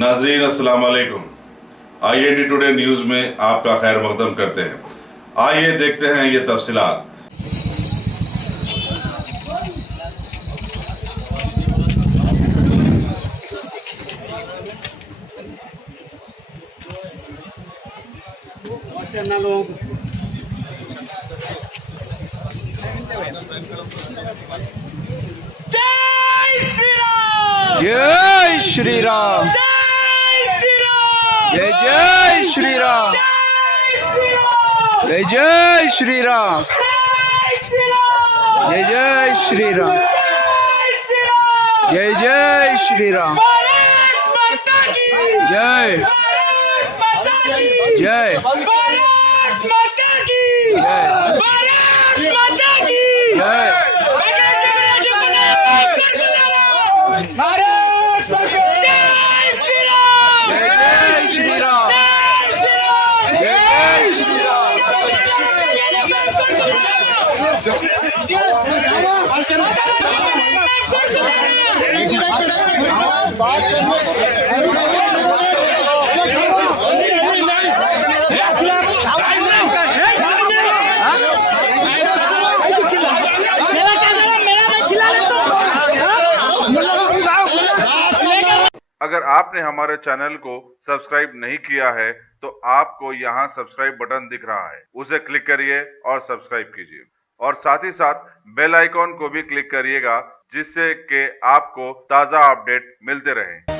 नाजरीन अस्सलाम वालेकुम। IND टुडे न्यूज़ में आपका खैर मकदम करते हैं। आइए देखते हैं ये तफसीलात। जय श्री राम, जय जय श्री राम, जय जय श्री राम, जय जय श्री राम, जय जय श्री राम, जय जय अगर आपने हमारे चैनल को सब्सक्राइब नहीं किया है तो आपको यहाँ सब्सक्राइब बटन दिख रहा है, उसे क्लिक करिए और सब्सक्राइब कीजिए और साथ ही साथ बेल आइकॉन को भी क्लिक करिएगा जिससे कि आपको ताज़ा अपडेट मिलते रहें।